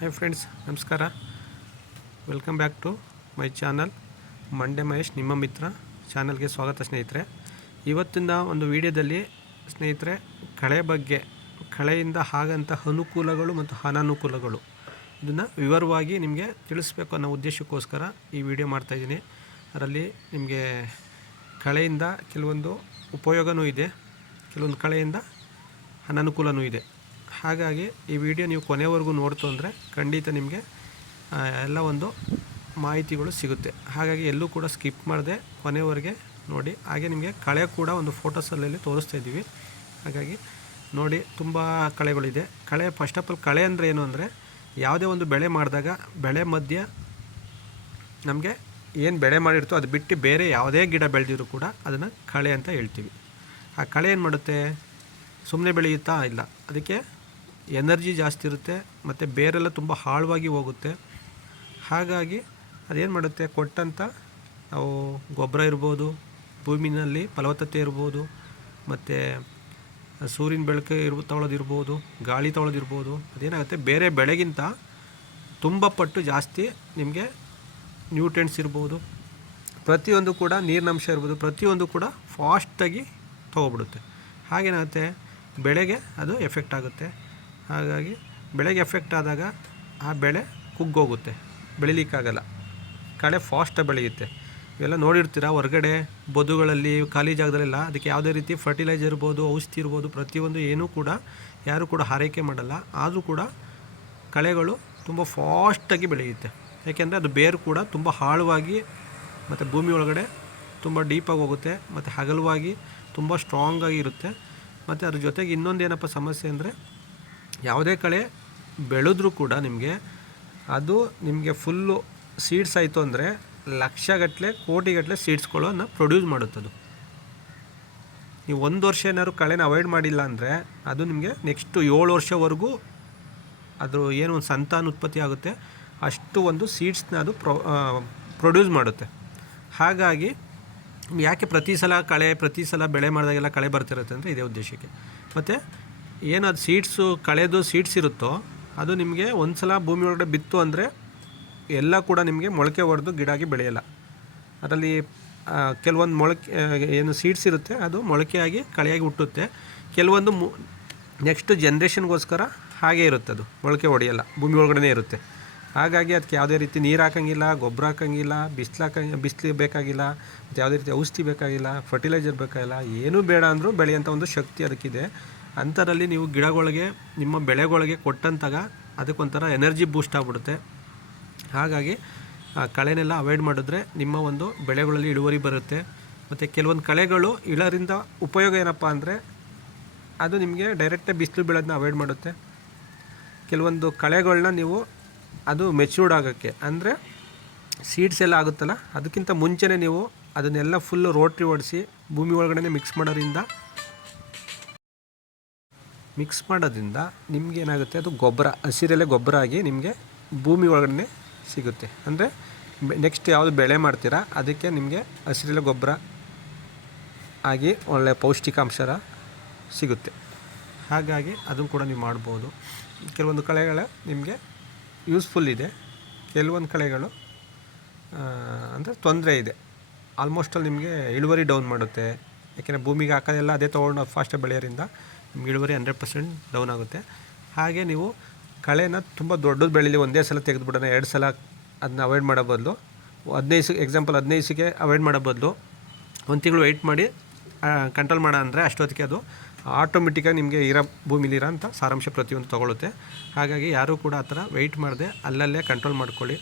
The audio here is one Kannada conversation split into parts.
ಹಾಯ್ ಫ್ರೆಂಡ್ಸ್, ನಮಸ್ಕಾರ. Welcome back to my channel Mandya Mahesh ನಿಮ್ಮ ಮಿತ್ರ ಚಾನಲ್ಗೆ ಸ್ವಾಗತ ಸ್ನೇಹಿತರೆ. ಇವತ್ತಿನ ಒಂದು ವಿಡಿಯೋದಲ್ಲಿ ಸ್ನೇಹಿತರೆ ಕಳೆಯಿಂದ ಆಗಂಥ ಅನುಕೂಲಗಳು ಮತ್ತು ಅನಾನುಕೂಲಗಳು ಇದನ್ನು ವಿವರವಾಗಿ ನಿಮಗೆ ತಿಳಿಸ್ಬೇಕು ಅನ್ನೋ ಉದ್ದೇಶಕ್ಕೋಸ್ಕರ ಈ ವಿಡಿಯೋ ಮಾಡ್ತಾಯಿದ್ದೀನಿ. ಅದರಲ್ಲಿ ನಿಮಗೆ ಕಳೆಯಿಂದ ಕೆಲವೊಂದು ಉಪಯೋಗವೂ ಇದೆ, ಕೆಲವೊಂದು ಕಳೆಯಿಂದ ಅನಾನುಕೂಲವೂ ಇದೆ. ಹಾಗಾಗಿ ಈ ವಿಡಿಯೋ ನೀವು ಕೊನೆವರೆಗೂ ನೋಡ್ತು ಅಂದರೆ ಖಂಡಿತ ನಿಮಗೆ ಎಲ್ಲ ಒಂದು ಮಾಹಿತಿಗಳು ಸಿಗುತ್ತೆ. ಹಾಗಾಗಿ ಎಲ್ಲೂ ಕೂಡ ಸ್ಕಿಪ್ ಮಾಡದೆ ಕೊನೆವರೆಗೆ ನೋಡಿ. ಹಾಗೆ ನಿಮಗೆ ಕಳೆ ಕೂಡ ಒಂದು ಫೋಟೋಸಲ್ಲಿ ತೋರಿಸ್ತಾ ಇದ್ದೀವಿ. ಹಾಗಾಗಿ ನೋಡಿ, ತುಂಬ ಕಳೆಗಳಿದೆ. ಫಸ್ಟ್ ಆಫ್ ಆಲ್ ಕಳೆ ಅಂದರೆ ಏನು ಅಂದರೆ, ಯಾವುದೇ ಒಂದು ಬೆಳೆ ಮಾಡಿದಾಗ ಬೆಳೆ ಮಧ್ಯೆ ನಮಗೆ ಏನು ಬೆಳೆ ಮಾಡಿರ್ತೋ ಅದು ಬಿಟ್ಟು ಬೇರೆ ಯಾವುದೇ ಗಿಡ ಬೆಳೆದಿದ್ರು ಕೂಡ ಅದನ್ನು ಕಳೆ ಅಂತ ಹೇಳ್ತೀವಿ. ಆ ಕಳೆ ಏನು ಮಾಡುತ್ತೆ? ಸುಮ್ಮನೆ ಬೆಳೆಯುತ್ತಾ ಇಲ್ಲ, ಅದಕ್ಕೆ ಎನರ್ಜಿ ಜಾಸ್ತಿ ಇರುತ್ತೆ ಮತ್ತು ಬೇರೆಲ್ಲ ತುಂಬ ಆಳವಾಗಿ ಹೋಗುತ್ತೆ. ಹಾಗಾಗಿ ಅದೇನು ಮಾಡುತ್ತೆ, ಕೊಟ್ಟಂಥ ನಾವು ಗೊಬ್ಬರ ಇರ್ಬೋದು, ಭೂಮಿನಲ್ಲಿ ಫಲವತ್ತತೆ ಇರ್ಬೋದು, ಮತ್ತು ಸೂರ್ಯನ ಬೆಳಕು ತಗೊಳ್ಳೋದಿರ್ಬೋದು, ಗಾಳಿ ತಗೊಳ್ಳೋದಿರ್ಬೋದು, ಅದೇನಾಗುತ್ತೆ ಬೇರೆ ಬೆಳೆಗಿಂತ ತುಂಬ ಪಟ್ಟು ಜಾಸ್ತಿ ನಿಮಗೆ ನ್ಯೂಟ್ರಿಯೆಂಟ್ಸ್ ಇರ್ಬೋದು, ಪ್ರತಿಯೊಂದು ಕೂಡ ನೀರಿನಂಶ ಇರ್ಬೋದು, ಪ್ರತಿಯೊಂದು ಕೂಡ ಫಾಸ್ಟಾಗಿ ತೊಗೊಬಿಡುತ್ತೆ. ಹಾಗೇನಾಗುತ್ತೆ, ಬೆಳೆಗೆ ಅದು ಎಫೆಕ್ಟ್ ಆಗುತ್ತೆ. ಹಾಗಾಗಿ ಬೆಳೆಗೆ ಎಫೆಕ್ಟ್ ಆದಾಗ ಆ ಬೆಳೆ ಕುಗ್ಗೋಗುತ್ತೆ, ಬೆಳಿಲಿಕ್ಕಾಗಲ್ಲ. ಕಳೆ ಫಾಸ್ಟಾಗಿ ಬೆಳೆಯುತ್ತೆ. ಇವೆಲ್ಲ ನೋಡಿರ್ತೀರ ಹೊರಗಡೆ ಬದುಗಳಲ್ಲಿ, ಖಾಲಿ ಜಾಗದಲ್ಲೆಲ್ಲ ಅದಕ್ಕೆ ಯಾವುದೇ ರೀತಿ ಫರ್ಟಿಲೈಸರ್ ಇರ್ಬೋದು, ಔಷಧಿ ಇರ್ಬೋದು, ಪ್ರತಿಯೊಂದು ಏನೂ ಕೂಡ ಯಾರೂ ಕೂಡ ಆರೈಕೆ ಮಾಡಲ್ಲ. ಆದರೂ ಕೂಡ ಕಳೆಗಳು ತುಂಬ ಫಾಸ್ಟಾಗಿ ಬೆಳೆಯುತ್ತೆ. ಏಕೆಂದರೆ ಅದು ಬೇರು ಕೂಡ ತುಂಬ ಆಳವಾಗಿ ಮತ್ತು ಭೂಮಿ ಒಳಗಡೆ ತುಂಬ ಡೀಪಾಗಿ ಹೋಗುತ್ತೆ ಮತ್ತು ಹಗಲವಾಗಿ ತುಂಬ ಸ್ಟ್ರಾಂಗಾಗಿ ಇರುತ್ತೆ. ಮತ್ತು ಅದ್ರ ಜೊತೆಗೆ ಇನ್ನೊಂದು ಏನಪ್ಪ ಸಮಸ್ಯೆ ಅಂದರೆ, ಯಾವುದೇ ಕಳೆ ಬೆಳೆದ್ರೂ ಕೂಡ ಅದು ನಿಮಗೆ ಫುಲ್ಲು ಸೀಡ್ಸ್ ಆಯಿತು ಅಂದರೆ ಲಕ್ಷಗಟ್ಟಲೆ ಕೋಟಿಗಟ್ಟಲೆ ಸೀಡ್ಸ್ಗಳನ್ನು ಪ್ರೊಡ್ಯೂಸ್ ಮಾಡುತ್ತದು. ನೀವು ಒಂದು ವರ್ಷ ಏನಾದ್ರು ಕಳೆನ ಅವಾಯ್ಡ್ ಮಾಡಿಲ್ಲ ಅಂದರೆ ಅದು ನಿಮಗೆ ನೆಕ್ಸ್ಟು 7 ವರ್ಷವರೆಗೂ ಅದು ಏನು ಒಂದು ಸಂತಾನ ಉತ್ಪತ್ತಿ ಆಗುತ್ತೆ, ಅಷ್ಟು ಒಂದು ಸೀಡ್ಸ್ನ ಅದು ಪ್ರೊಡ್ಯೂಸ್ ಮಾಡುತ್ತೆ. ಹಾಗಾಗಿ ಯಾಕೆ ಪ್ರತಿ ಸಲ ಬೆಳೆ ಮಾಡಿದಾಗೆಲ್ಲ ಕಳೆ ಬರ್ತಿರುತ್ತೆ ಅಂದರೆ ಇದೇ ಉದ್ದೇಶಕ್ಕೆ. ಮತ್ತು ಏನು ಅದು ಸೀಡ್ಸ್ ಇರುತ್ತೋ ಅದು ನಿಮಗೆ ಒಂದು ಸಲ ಭೂಮಿ ಒಳಗಡೆ ಬಿತ್ತು ಅಂದರೆ ಎಲ್ಲ ಕೂಡ ನಿಮಗೆ ಮೊಳಕೆ ಹೊಡೆದು ಗಿಡ ಆಗಿ ಬೆಳೆಯಲ್ಲ. ಅದರಲ್ಲಿ ಕೆಲವೊಂದು ಏನು ಸೀಡ್ಸ್ ಇರುತ್ತೆ ಅದು ಮೊಳಕೆಯಾಗಿ ಕಳೆಯಾಗಿ ಹುಟ್ಟುತ್ತೆ. ಕೆಲವೊಂದು ನೆಕ್ಸ್ಟ್ ಜನ್ರೇಷನ್ಗೋಸ್ಕರ ಹಾಗೇ ಇರುತ್ತೆ, ಅದು ಮೊಳಕೆ ಹೊಡೆಯಲ್ಲ, ಭೂಮಿ ಒಳಗಡೆ ಇರುತ್ತೆ. ಹಾಗಾಗಿ ಅದಕ್ಕೆ ಯಾವುದೇ ರೀತಿ ನೀರು ಹಾಕೋಂಗಿಲ್ಲ, ಗೊಬ್ಬರ ಹಾಕೋಂಗಿಲ್ಲ, ಬಿಸಿಲು ಬೇಕಾಗಿಲ್ಲ, ಮತ್ತು ಯಾವುದೇ ರೀತಿ ಔಷಧಿ ಬೇಕಾಗಿಲ್ಲ, ಫರ್ಟಿಲೈಸರ್ ಬೇಕಾಗಿಲ್ಲ, ಏನೂ ಬೇಡ ಅಂದರೂ ಬೆಳೆಯೋಂಥ ಒಂದು ಶಕ್ತಿ ಅದಕ್ಕಿದೆ. ಅಂಥದ್ರಲ್ಲಿ ನೀವು ಗಿಡಗಳಿಗೆ, ನಿಮ್ಮ ಬೆಳೆಗಳಿಗೆ ಕೊಟ್ಟಂತಾಗ ಅದಕ್ಕೊಂಥರ ಎನರ್ಜಿ ಬೂಸ್ಟ್ ಆಗಿಬಿಡುತ್ತೆ. ಹಾಗಾಗಿ ಕಳೆನೆಲ್ಲ ಅವಾಯ್ಡ್ ಮಾಡಿದ್ರೆ ನಿಮ್ಮ ಒಂದು ಬೆಳೆಗಳಲ್ಲಿ ಇಳುವರಿ ಬರುತ್ತೆ. ಮತ್ತು ಕೆಲವೊಂದು ಕಳೆಗಳು ಇಳರಿಂದ ಉಪಯೋಗ ಏನಪ್ಪ ಅಂದರೆ, ಅದು ನಿಮಗೆ ಡೈರೆಕ್ಟಾಗಿ ಬಿಸಿಲು ಬೀಳೋದನ್ನ ಅವಾಯ್ಡ್ ಮಾಡುತ್ತೆ. ಕೆಲವೊಂದು ಕಳೆಗಳನ್ನ ನೀವು ಅದು ಮೆಚ್ಯೂರ್ಡ್ ಆಗೋಕ್ಕೆ ಅಂದರೆ ಸೀಡ್ಸ್ ಎಲ್ಲ ಆಗುತ್ತಲ್ಲ, ಅದಕ್ಕಿಂತ ಮುಂಚೆನೇ ನೀವು ಅದನ್ನೆಲ್ಲ ಫುಲ್ಲು ರೋಟ್ರಿ ಓಡಿಸಿ ಭೂಮಿ ಒಳಗಡೆ ಮಿಕ್ಸ್ ಮಾಡೋದ್ರಿಂದ ನಿಮ್ಗೆ ಏನಾಗುತ್ತೆ, ಅದು ಹಸಿರೆಲೆ ಗೊಬ್ಬರ ಆಗಿ ನಿಮಗೆ ಭೂಮಿ ಒಳಗಡೆ ಸಿಗುತ್ತೆ. ಅಂದರೆ ನೆಕ್ಸ್ಟ್ ಯಾವುದು ಬೆಳೆ ಮಾಡ್ತೀರಾ ಅದಕ್ಕೆ ನಿಮಗೆ ಹಸಿರೆಲೆ ಗೊಬ್ಬರ ಆಗಿ ಒಳ್ಳೆಯ ಪೌಷ್ಟಿಕಾಂಶ ಸಿಗುತ್ತೆ. ಹಾಗಾಗಿ ಅದನ್ನು ಕೂಡ ನೀವು ಮಾಡ್ಬೋದು. ಕೆಲವೊಂದು ಕಳೆಗಳು ನಿಮಗೆ ಯೂಸ್ಫುಲ್ ಇದೆ, ಕೆಲವೊಂದು ಕಳೆಗಳು ಅಂದರೆ ತೊಂದರೆ ಇದೆ. ಆಲ್ಮೋಸ್ಟಲ್ಲಿ ನಿಮಗೆ ಇಳುವರಿ ಡೌನ್ ಮಾಡುತ್ತೆ. ಯಾಕೆಂದರೆ ಭೂಮಿಗೆ ಹಾಕೋದೆಲ್ಲ ಅದೇ ತೊಗೊಂಡು ಫಾಸ್ಟಾಗಿ ಬೆಳೆಯೋದ್ರಿಂದ ನಿಮ್ಗೆ ಇಳುವರಿ 100% ಡೌನ್ ಆಗುತ್ತೆ. ಹಾಗೆ ನೀವು ಕಳೆನ ತುಂಬ ದೊಡ್ಡದು ಬೆಳೀಲಿ ಒಂದೇ ಸಲ ತೆಗೆದುಬಿಡೋಣ, 2 ಸಲ ಅದನ್ನ ಅವಾಯ್ಡ್ ಮಾಡೋ ಬದಲು 15 ಅವಾಯ್ಡ್ ಮಾಡೋ ಬದಲು 1 ತಿಂಗಳು ವೆಯ್ಟ್ ಮಾಡಿ ಕಂಟ್ರೋಲ್ ಮಾಡೋ ಅಂದರೆ ಅಷ್ಟೊತ್ತಿಗೆ ಅದು ಆಟೋಮೆಟಿಕ್ಕಾಗಿ ನಿಮಗೆ ಭೂಮಿಲಿರೋ ಅಂಥ ಸಾರಾಂಶ ಪ್ರತಿಯೊಂದು ತೊಗೊಳುತ್ತೆ. ಹಾಗಾಗಿ ಯಾರೂ ಕೂಡ ಆ ಥರ ವೆಯ್ಟ್ ಮಾಡದೆ ಅಲ್ಲಲ್ಲೇ ಕಂಟ್ರೋಲ್ ಮಾಡ್ಕೊಳ್ಳಿ.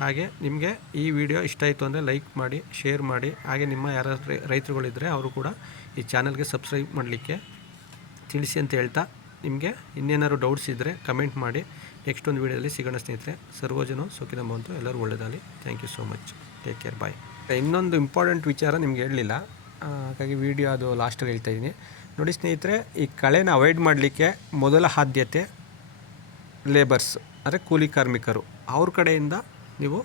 ಹಾಗೆ ನಿಮಗೆ ಈ ವಿಡಿಯೋ ಇಷ್ಟ ಆಯಿತು ಅಂದರೆ ಲೈಕ್ ಮಾಡಿ, ಶೇರ್ ಮಾಡಿ. ಹಾಗೆ ನಿಮ್ಮ ಯಾರು ರೈತರುಗಳಿದ್ದರೆ ಅವರು ಕೂಡ ಈ ಚಾನಲ್ಗೆ ಸಬ್ಸ್ಕ್ರೈಬ್ ಮಾಡಲಿಕ್ಕೆ ತಿಳಿಸಿ ಅಂತ ಹೇಳ್ತಾ, ನಿಮಗೆ ಇನ್ನೇನಾದ್ರು ಡೌಟ್ಸ್ ಇದ್ದರೆ ಕಮೆಂಟ್ ಮಾಡಿ. ನೆಕ್ಸ್ಟ್ ಒಂದು ವೀಡಿಯೋದಲ್ಲಿ ಸಿಗೋಣ ಸ್ನೇಹಿತರೆ. ಸರ್ವಜನ ಸುಖಿನ ಭವಂತು. ಎಲ್ಲರೂ ಒಳ್ಳೆಯದಾಗಲಿ. Thank you so much. Take care, bye. ಇನ್ನೊಂದು ಇಂಪಾರ್ಟೆಂಟ್ ವಿಚಾರ ನಿಮ್ಗೆ ಹೇಳಲಿಲ್ಲ, ಹಾಗಾಗಿ ವಿಡಿಯೋ ಅದು ಲಾಸ್ಟಲ್ಲಿ ಹೇಳ್ತಾಯಿದ್ದೀನಿ. ನೋಡಿ ಸ್ನೇಹಿತರೆ, ಈ ಕಳೆನ ಅವಾಯ್ಡ್ ಮಾಡಲಿಕ್ಕೆ ಮೊದಲ ಆದ್ಯತೆ ಲೇಬರ್ಸ್ ಅಂದರೆ ಕೂಲಿ ಕಾರ್ಮಿಕರು, ಅವ್ರ ಕಡೆಯಿಂದ ನೀವು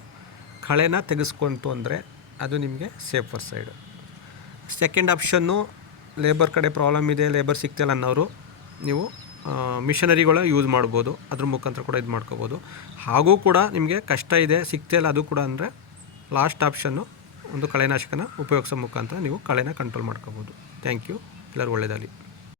ಕಳೆನ ತೆಗೆಸ್ಕೊಂತು ಅಂದರೆ ಅದು ನಿಮಗೆ safer side. Second option labour ಕಡೆ ಪ್ರಾಬ್ಲಮ್ ಇದೆ, ಲೇಬರ್ ಸಿಗ್ತಿಲ್ಲ ಅನ್ನೋರು ನೀವು ಮಿಷನರಿಗಳ ಯೂಸ್ ಮಾಡ್ಬೋದು, ಅದ್ರ ಮುಖಾಂತರ ಕೂಡ ಇದು ಮಾಡ್ಕೋಬೋದು. ಹಾಗೂ ಕೂಡ ನಿಮಗೆ ಕಷ್ಟ ಇದೆ ಸಿಗ್ತಾಯಿಲ್ಲ ಅದು ಕೂಡ ಅಂದರೆ ಲಾಸ್ಟ್ ಆಪ್ಷನ್ನು ಒಂದು ಕಳೆನಾಶಕನ ಉಪಯೋಗಿಸೋ ಮುಖಾಂತರ ನೀವು ಕಳೆನ ಕಂಟ್ರೋಲ್ ಮಾಡ್ಕೋಬೋದು. Thank you. ಎಲ್ಲರೂ ಒಳ್ಳೆಯದಾಗಲಿ.